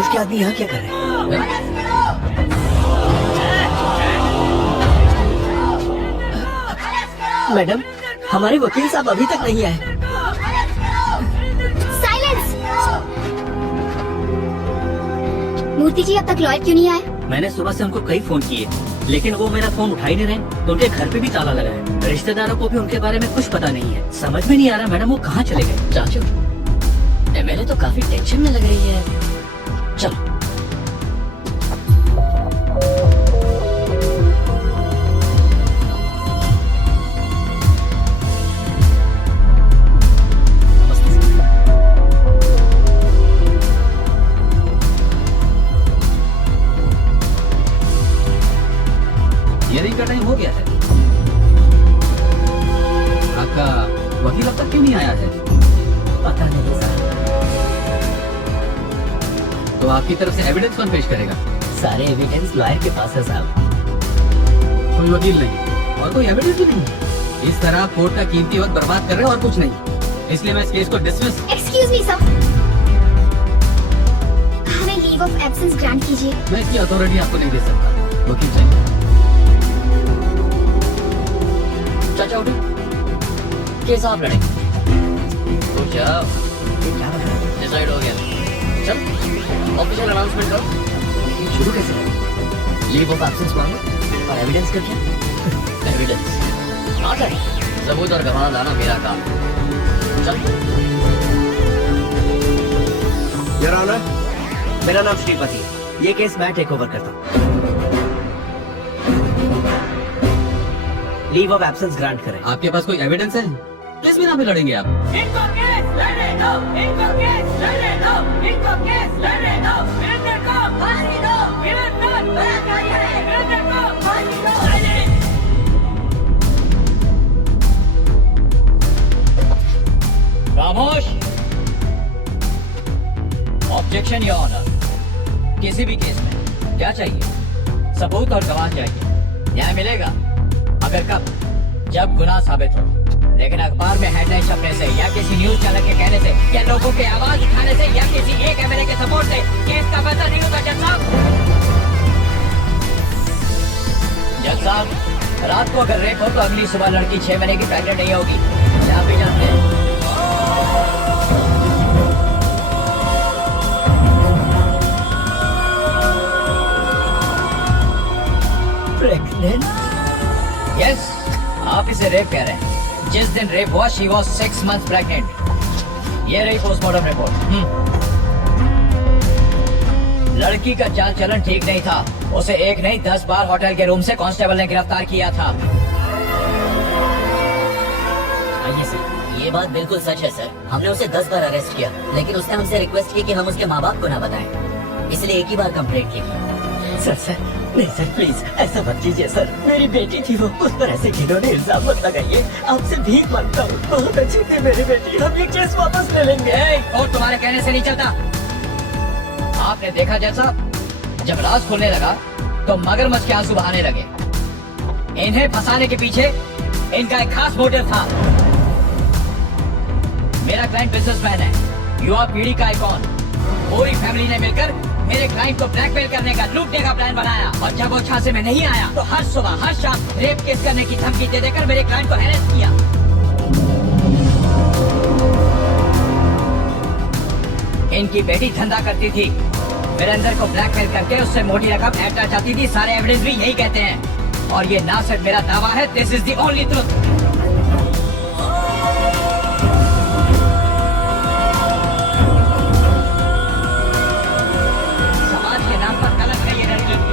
Police के आदमी यहाँ क्या कर रहे हैं? मैडम, हमारे वकील साहब अभी तक नहीं आए। साइलेंस! मूर्ति जी अब तक लॉयर क्यों नहीं आए? मैंने सुबह से उनको कई फोन किए, लेकिन वो मेरा फोन उठा ही नहीं रहे। तो उनके घर पे भी ताला लगा है। रिश्तेदारों को भी उनके बारे में कुछ पता नहीं है। समझ में नहीं आ रहा मैडम वो कहाँ चले गए। चाचू, एमएलए तो काफी टेंशन में लग रही है। चलो। हियरिंग का टाइम हो गया है। आपका वकील अब तक क्यों नहीं आया है? पता नहीं सर। तो आपकी तरफ से एविडेंस कौन पेश करेगा? सारे एविडेंस लॉयर के पास है साहब। कोई वकील नहीं और कोई एविडेंस भी नहीं। इस तरह कोर्ट का कीमती वक्त बर्बाद कर रहे हैं और कुछ नहीं। इसलिए मैं इस केस को डिसमिस। एक्सक्यूज मी सर, हमें लीव ऑफ एब्सेंस ग्रांट कीजिए। मैं इसकी अथॉरिटी आपको नहीं दे सकता। वकील चाहिए। चाचा उठो, केस आप लड़ेंगे। तो क्या डिसाइड हो गया? चल ऑफिशियल अनाउंसमेंट करो। लेकिन शुरू कैसे करें? लीव ऑफ एब्सेंस मांगो और एविडेंस कर क्या? एविडेंस आ जाए, सबूत और गवाह लाना मेरा काम है। चल। योर ऑनर, मेरा नाम श्रीपति है। ये केस मैं टेक ओवर करता हूँ। लीव ऑफ एब्सेंस ग्रांट करें। आपके पास कोई एविडेंस है? किस बिना पे लड़ेंगे आप? इनको केस लड़ने दो, इनको केस लड़ने दो, इनको केस लड़ने दो, वीरेंद्र को फांसी दो, वीरेंद्र बड़ा कार्य है, वीरेंद्र को फांसी दो। खामोश। Objection your honour. किसी भी केस में क्या चाहिए? सबूत और गवाह चाहिए। न्याय मिलेगा अगर कब? जब गुनाह साबित हो। लेकिन अखबार में हेडलाइन छपने से या किसी न्यूज चैनल के कहने से या लोगों के आवाज उठाने से या किसी एक एमएलए के सपोर्ट से केस का फैसला नहीं होता। जज साहब, जज साहब, रात को अगर रेप हो तो अगली सुबह लड़की 6 महीने की प्रेग्नेंट नहीं होगी। आप भी जानते हैं। प्रेग्नेंट? यस, आप इसे रेप कह रहे हैं। जिस दिन रेप हुआ शी वॉज 6 months प्रेग्नेंट। ये रही पोस्टमार्टम रिपोर्ट। लड़की का चाल चलन ठीक नहीं था। उसे एक नहीं 10 बार होटल के रूम से कांस्टेबल ने गिरफ्तार किया था। आइए सर, ये बात बिल्कुल सच है सर। हमने उसे 10 बार अरेस्ट किया, लेकिन उसने हमसे रिक्वेस्ट की कि हम उसके माँ बाप को ना बताएं। इसलिए एक ही बार कंप्लेंट की। सर नहीं सर, प्लीज ऐसा मत कीजिए सर। मेरी बेटी थी वो, उस पर ऐसे घिनौने इल्जाम मत लगाइए। आपसे भीख मांगता हूँ। बहुत अच्छी थी मेरी बेटी। हम ये केस वापस ले लेंगे। और तुम्हारे कहने से नहीं चलता। आपने देखा जैसा, जब राज खुलने लगा तो मगरमच्छ के आंसू बहाने लगे। इन्हें फंसाने के पीछे इनका एक खास मोटिव था। मेरा क्लाइंट बिजनेसमैन है, युवा पीढ़ी का आइकॉन। पूरी फैमिली ने मिलकर मेरे क्लाइंट को ब्लैकमेल करने का, लूटने का प्लान बनाया। और जब वो झांसे में नहीं आया तो हर सुबह हर शाम रेप केस करने की धमकी दे देकर मेरे क्लाइंट को हैरेस किया। इनकी बेटी धंधा करती थी, वीरेंद्र को ब्लैकमेल करके उससे मोटी रकम ऐंठना चाहती थी। सारे एविडेंस भी यही कहते हैं। और ये ना सिर्फ मेरा दावा है, this is the only truth.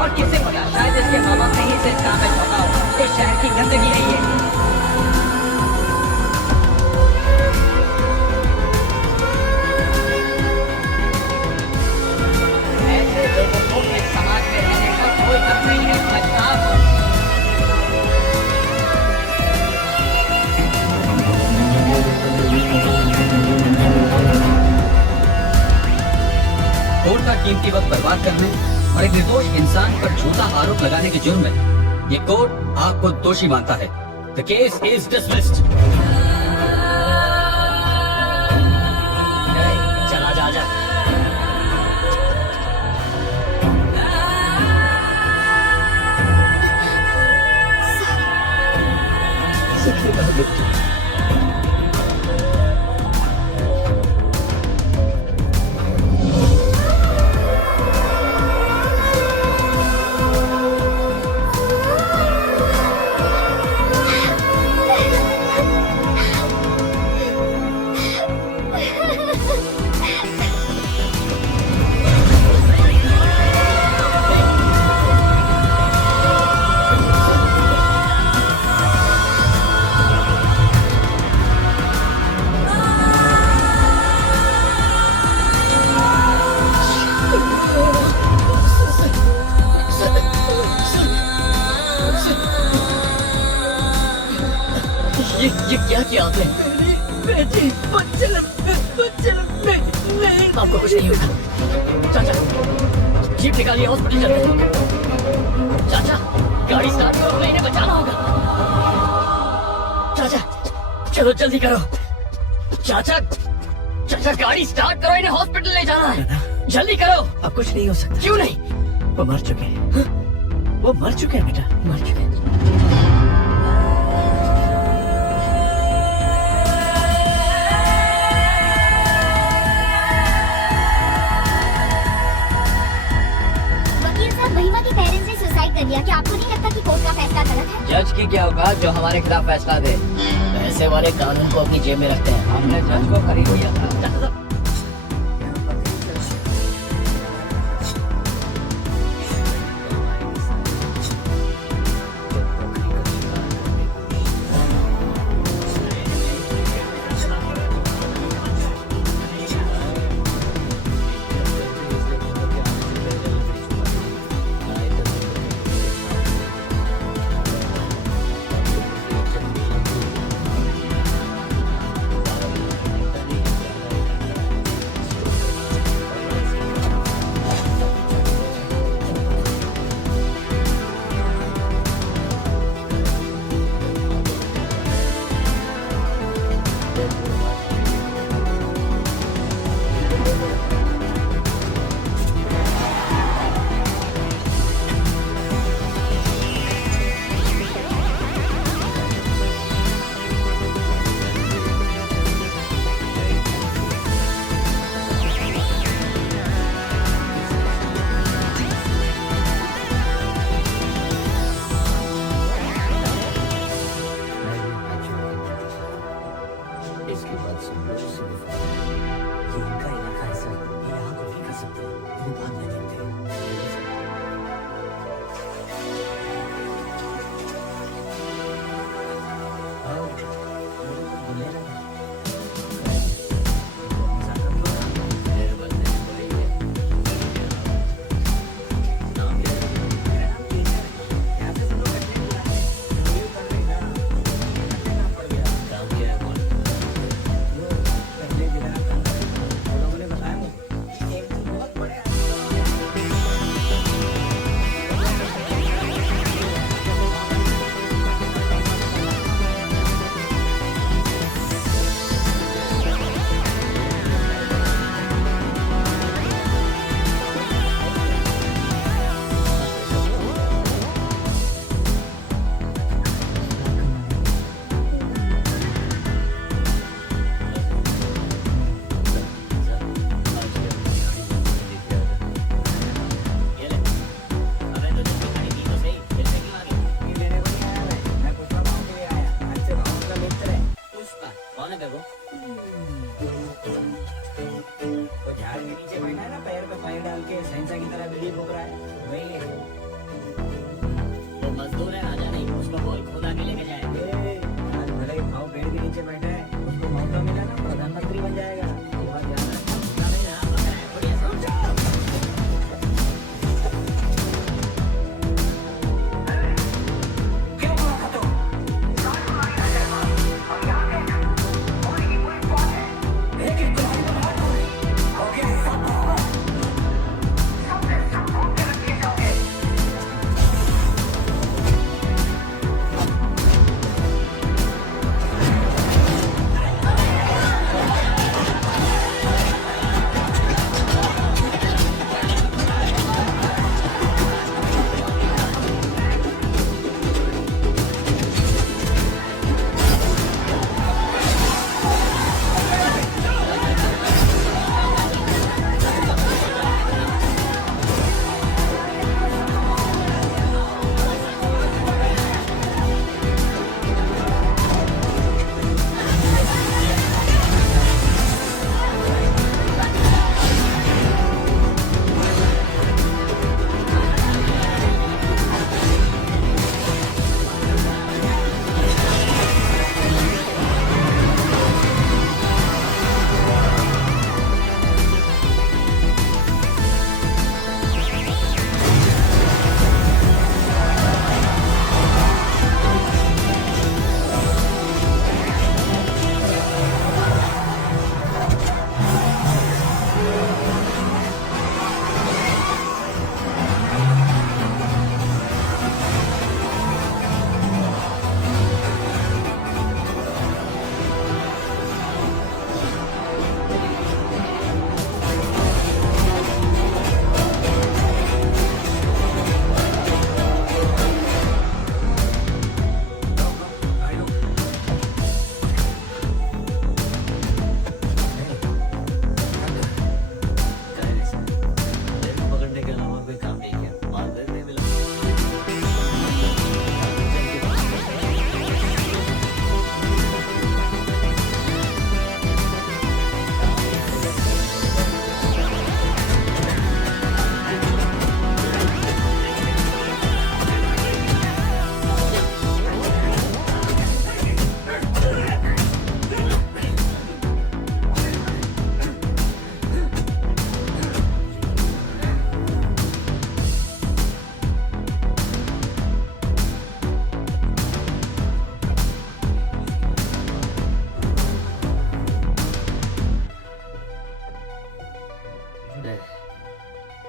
और किससे पता, शायद इसके माँ बाप ने ही इसे इस काम में झोंका हो। इस शहर की गंदगी है ये। ऐसे लोगों को इस समाज में रहने का कोई हक नहीं है। कोर्ट का कीमती वक्त बर्बाद करने और एक निर्दोष इंसान पर झूठा आरोप लगाने के जुर्म में ये कोर्ट आपको दोषी मानता है। The case is dismissed. चला जा। ये क्या किया आपने? आपको कुछ नहीं होगा। चाचा, जीप निकालिए, हॉस्पिटल चलते हैं। चाचा, गाड़ी स्टार्ट करो, हमें इन्हें बचाना होगा। चाचा, चलो जल्दी करो। चाचा, चाचा गाड़ी स्टार्ट करो, इन्हें हॉस्पिटल ले जाना है। जल्दी करो। अब कुछ नहीं हो सकता। क्यों नहीं? वो मर चुके हैं। वो मर चुके हैं बेटा। मर चुके। वकील साहब, महिमा के पेरेंट्स ने सुसाइड कर लिया। क्या आपको नहीं लगता कि कोर्ट का फैसला गलत है? जज की क्या औकात जो हमारे खिलाफ फैसला दे। पैसे वाले कानून को अपनी जेब में रखते हैं। हमने जज को खरीद लिया था। इसके बाद सब लोग सिर्फ ये इनका इलाका है सर। ये यहाँ कुछ नहीं कर सकते। इन्हें बाद में देखते हैं। आओ, बोले ना। कौन है बेगो? वो झाड़ के नीचे बैठा है ना, पैर पे पैर डाल के सैंसा की तरह बिल्ली भोग रहा है, वही है। वो मजदूर है, राजा नहीं। उसको बोल खुदा के लेके जाए। आज भले ही भाव पेड़ के नीचे बैठा है, उसको मौका मिला ना प्रधानमंत्री बन जाएगा। ये बात ध्यान रखना।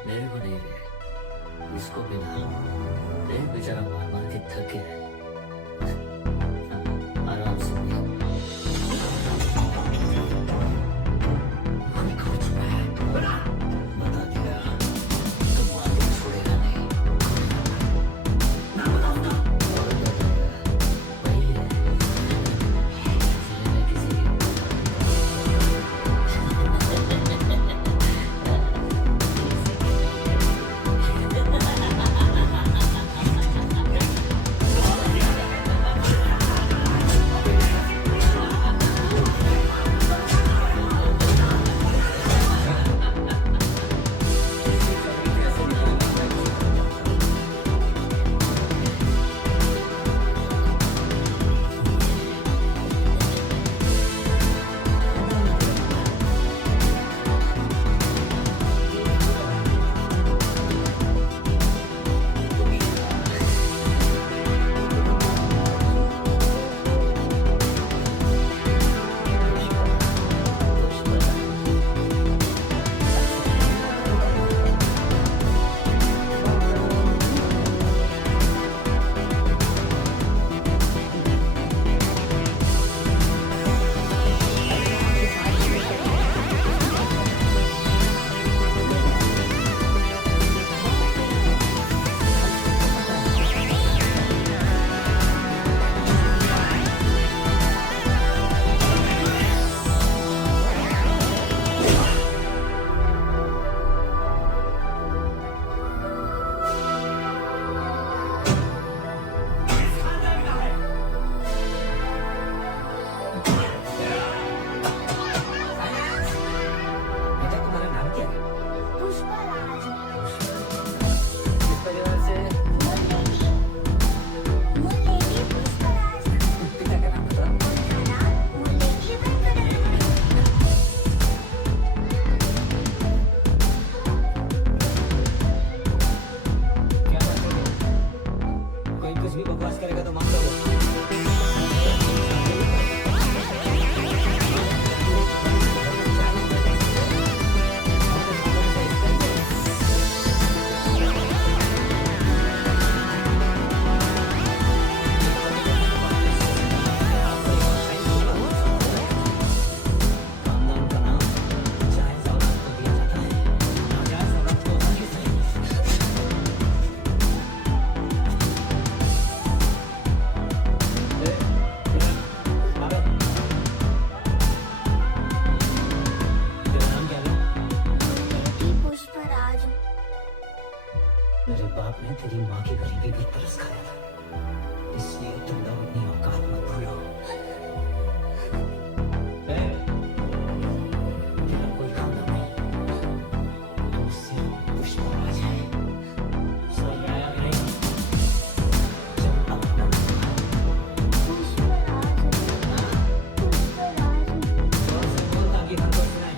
मेरे को नहीं रे, इसको भी ला। देख बेचारा मार मार के थक गया है। आराम से ले। हमें खो चुका है। बता दिया, तुम मार के छोड़ेगा नहीं। और क्या करेगा? वही है, किसी न किसी बेटा तुम्हारा नाम क्या है? पुष्पराज। किस परिवार से? मुल्लेरी पुष्पराज। पिता का नाम बताओ। मुल्लेरी वेंकटराज। क्या बात है? कोई कुछ भी बकवास करेगा तो मान लो। खानदान का नाम जायज औलाद को दिया जाता है, नाजायज औलाद को हरगिज़ नहीं। मुल्लेरी पुष्पराज। मेरे बाप ने तेरी माँ की गरीबी भी तरस खाया था, इसलिए तुम लोग अपनी औकात मत भूलो। तेरा कोई खानदान नहीं, तुम सिर्फ पुष्पराज है। समझ में आया कि नहीं? चल अब अपना नाम बता। पुष्पराज। पुष्पराज। जोर से बोल ताकि हर कोई सुने।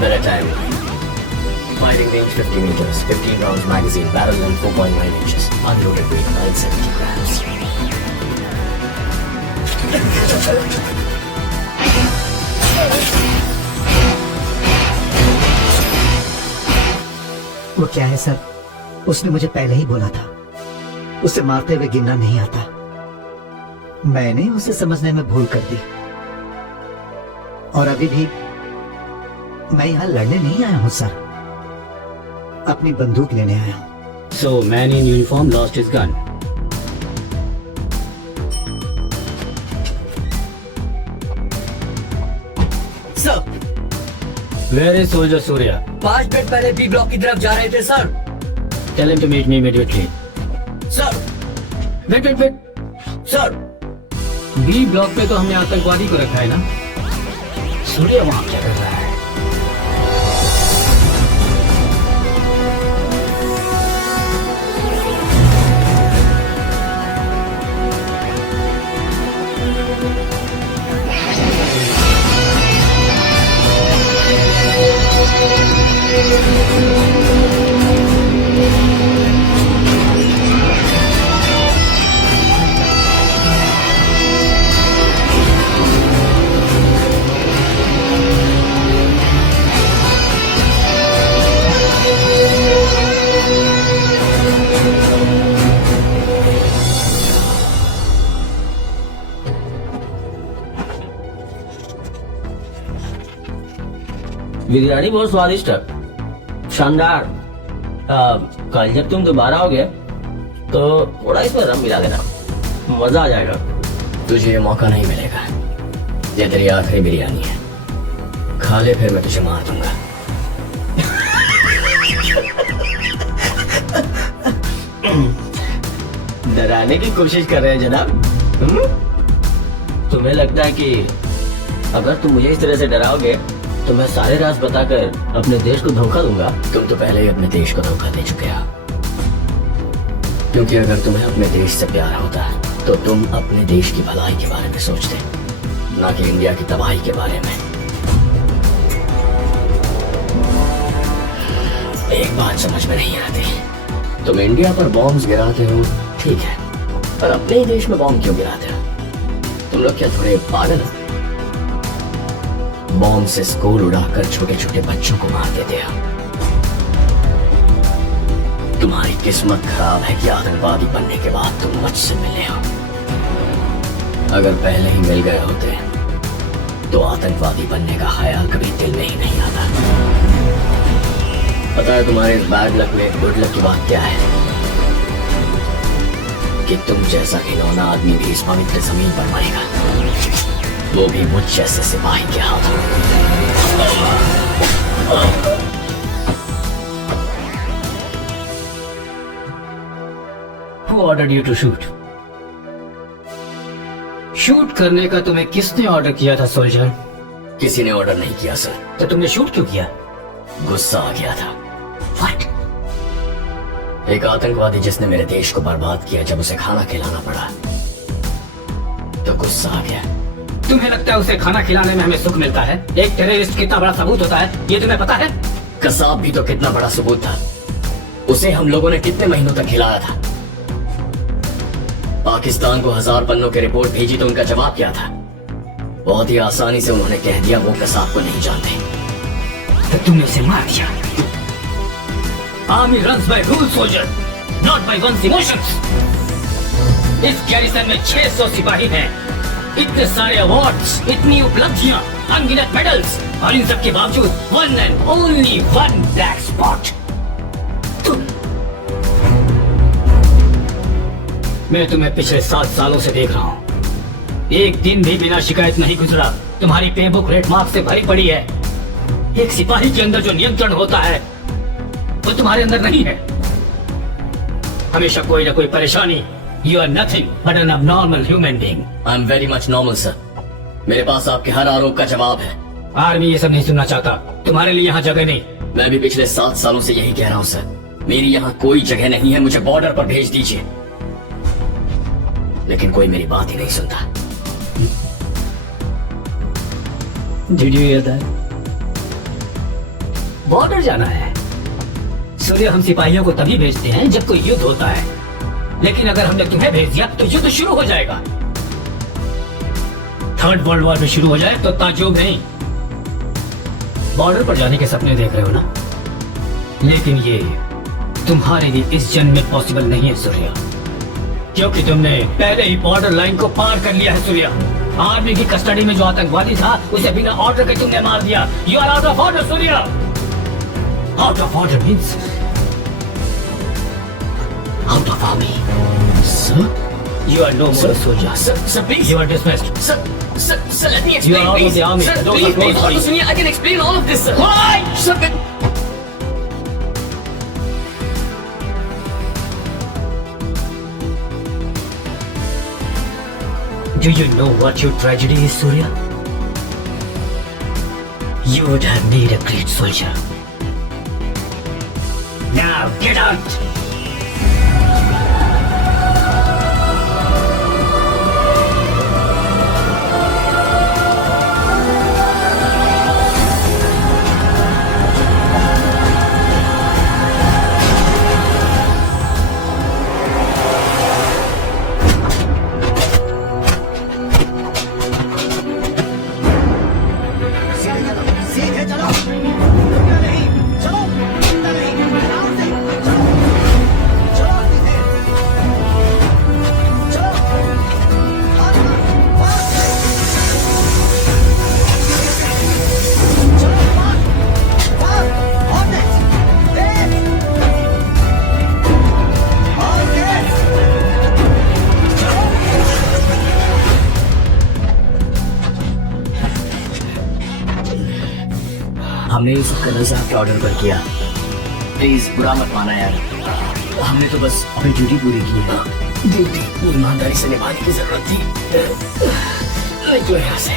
Minute time. Firing range 50 meters, 15 rounds magazine, barrel length 4.9 inches, unloaded weight 970 grams. वो क्या है सर, उसने मुझे पहले ही बोला था, उसे मारते हुए गिनना नहीं आता। मैंने उसे समझने में भूल कर दी, और अभी भी मैं यहाँ लड़ने नहीं आया हूँ सर, अपनी बंदूक लेने आया हूँ। So, man in uniform lost his gun. Sir Where is Soldier Surya? 5 minute पहले बी ब्लॉक की तरफ जा रहे थे sir. Tell him to meet me immediately. Sir wait sir, B block पे तो हमने आतंकवादी को रखा है ना? सूर्य वहाँ क्या कर रहा है? बिरयानी बहुत स्वादिष्ट है, शानदार। कल जब तुम दोबारा आओगे तो थोड़ा इसमें रम मिला देना, मजा आ जाएगा। तुझे ये मौका नहीं मिलेगा। ये तेरी आखिरी बिरयानी है, खा ले फिर मैं तुझे मार दूंगा। डराने की कोशिश कर रहे हैं जनाब? तुम्हें लगता है कि अगर तुम मुझे इस तरह से डराओगे तो मैं सारे राज बताकर अपने देश को धोखा दूंगा? तुम तो पहले ही अपने देश को धोखा दे चुके हो, क्योंकि अगर तुम्हें अपने देश से प्यार होता तो तुम अपने देश की भलाई के बारे में सोचते, ना कि इंडिया की तबाही के बारे में। एक बात समझ में नहीं आती, तुम इंडिया पर बॉम्ब्स गिराते हो ठीक है, पर अपने ही देश में बॉम्ब क्यों गिराते हो? तुम लोग क्या थोड़े पागल हो? बॉम्ब से स्कूल उड़ाकर छोटे छोटे बच्चों को मार देते हो। तुम्हारी किस्मत खराब है कि आतंकवादी बनने के बाद तुम मुझसे मिले हो। अगर पहले ही मिल गए होते तो आतंकवादी बनने का ख्याल कभी दिल में ही नहीं आता। पता है तुम्हारे इस बैड लक में गुड लक की बात क्या है? कि तुम जैसा खिलौना आदमी भी इस पवित्र जमीन पर मरेगा, वो भी मुझ जैसे सिपाही के हाथों। Who ordered you to shoot? Shoot करने का तुम्हें किसने ऑर्डर किया था सोल्जर? किसी ने ऑर्डर नहीं किया सर, तो तुमने शूट क्यों किया? गुस्सा आ गया था। What? एक आतंकवादी जिसने मेरे देश को बर्बाद किया, जब उसे खाना खिलाना पड़ा तो गुस्सा आ गया। तुम्हें लगता है उसे खाना खिलाने में हमें सुख मिलता है? एक टेररिस्ट कितना बड़ा सबूत होता है ये तुम्हें पता है? कसाब भी तो कितना बड़ा सबूत था, उसे हम लोगों ने कितने महीनों तक खिलाया था। पाकिस्तान को 1000 पन्नों की रिपोर्ट भेजी तो उनका जवाब क्या था? बहुत ही आसानी से उन्होंने कह दिया वो कसाब को नहीं जानते। तो तुमने उसे मार दिया। Army runs by rule soldier, not by one's emotions. इस गैरिसन में 600 सिपाही हैं, इतने सारे अवार्ड्स, इतनी उपलब्धियां, अनगिनत मेडल्स, और इन सब के बावजूद one and only one black spot, तुम। मैं तुम्हें पिछले 7 सालों से देख रहा हूँ, एक दिन भी बिना शिकायत नहीं गुजरा। तुम्हारी पे बुक रेड मार्क से भरी पड़ी है। एक सिपाही के अंदर जो नियंत्रण होता है वो तुम्हारे अंदर नहीं है। हमेशा कोई ना कोई परेशानी। You are nothing but an abnormal human being. I am very much normal sir, मेरे पास आपके हर आरोप का जवाब है। आर्मी ये सब नहीं सुनना चाहता, तुम्हारे लिए यहाँ जगह नहीं। मैं भी पिछले 7 सालों से यही कह रहा हूँ सर, मेरी यहाँ कोई जगह नहीं है, मुझे बॉर्डर पर भेज दीजिए। लेकिन कोई मेरी बात ही नहीं सुनता। Did you hear that? Border जाना है। सूर्य, हम सिपाहियों को तभी भेजते हैं जब कोई युद्ध होता है, लेकिन अगर हमने तुम्हें भेज दिया तो युद्ध शुरू हो जाएगा। 3rd वर्ल्ड वॉर में शुरू हो जाए तो ताज्जुब नहीं। बॉर्डर पर जाने के सपने देख रहे हो ना, लेकिन ये तुम्हारे लिए इस जन्म में पॉसिबल नहीं है सूर्य, क्योंकि तुमने पहले ही बॉर्डर लाइन को पार कर लिया है सूर्य। आर्मी की कस्टडी में जो आतंकवादी था उसे बिना ऑर्डर के तुमने मार दिया। You are out of order Surya. Out of order means out of army. Sir You are no more a soldier. Sir, please. You are dismissed. Sir, let me You explain, are out of please. the army. Sir, The doors are please, closed for you. Suniya, I can explain all of this, sir. Why? Sir, Do you know what your tragedy is, Surya? You would have made a great soldier. Now get out! सीधे चलो, रुकना नहीं, चलो, रुकना नहीं, ध्यान से, चलो, चलो सीधे, चलो, फास्ट, फास्ट, चलो फास्ट, फास्ट, और तेज, और तेज, चलो। हमने ये सब कलर साहब के ऑर्डर पर किया। प्लीज बुरा मत माना यार, हमने तो बस अपनी ड्यूटी पूरी की है। ड्यूटी ईमानदारी से निभाने की जरूरत थी। निकलो यहाँ से।